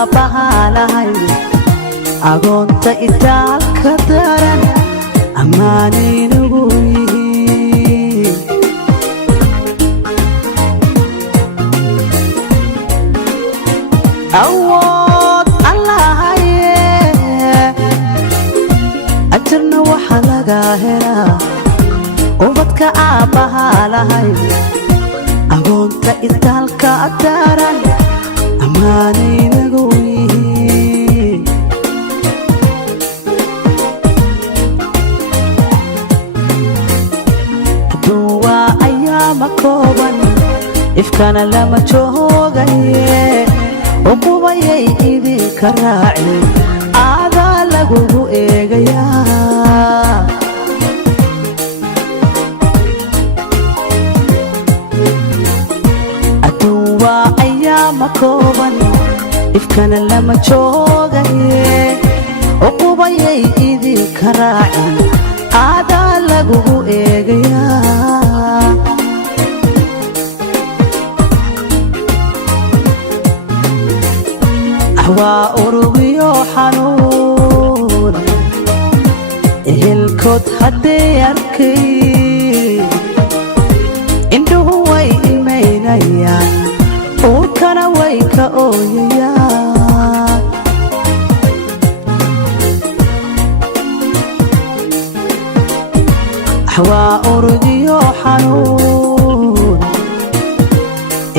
aabbaha lahay agoonta itaalka daran ammaanaynagu yihiin awood allahaye ajarna waxa laga helaa ubadka aabbaha lahay agoonta itaalka daran ammaanaynagu yihiin aduun waa ayaama kooban ifkana lama joogaye uqubayay idinka raacin aadaa lagugu eegayaa aduun waa ayaama kooban ifkana lama joogaye uqubayay idinka raacin aadaa lagugu eegayaa waa urugiyo xanuun ehelkood hadday arkay indhuhu way imaynayaan uurkana way ka ooyayaan waa urugiyo xanuun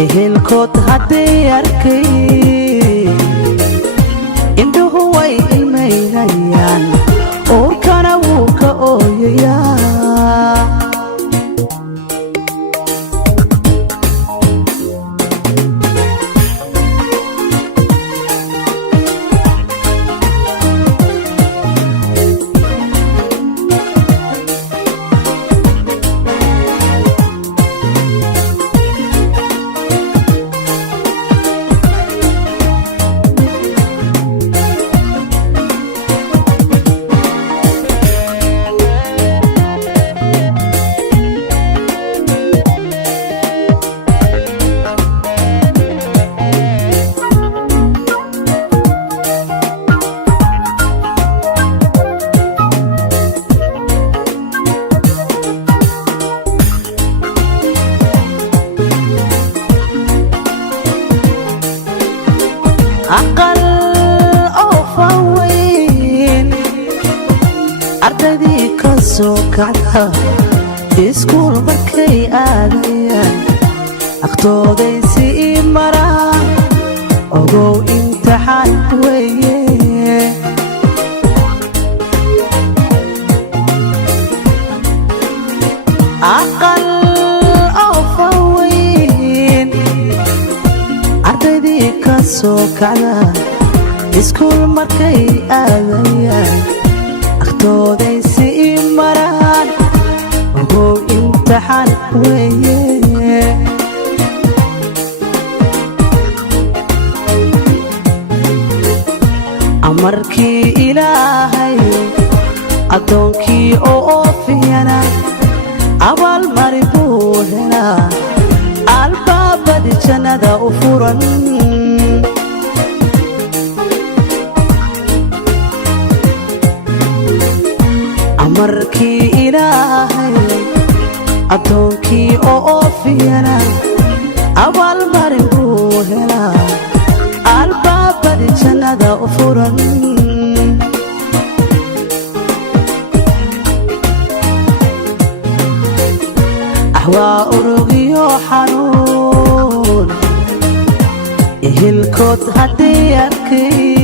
ehelkood hadday arkay indhuhu way ilmaynayaan uurkana wuu ka ooyayaa aqal oo faweyn ardaydii ka soo kacda iskuul markay aadayaan agtooday sii maraan ogow imtixaan weeye aqal oo faweyn ardaydii ka soo kacda iskuul markay aadayaan agtooday sii maraan ogow imtixaan weeye amarkii ilaahay addoonkii oo oofiyana abaalmari buu helaa albaabadi jannada u furan amarkii ilaahay addoonkii oo oofiyana abaalmari buu helaa albaabadi jannada u furan waa urugiyo xanuun ehelkood hadday arkay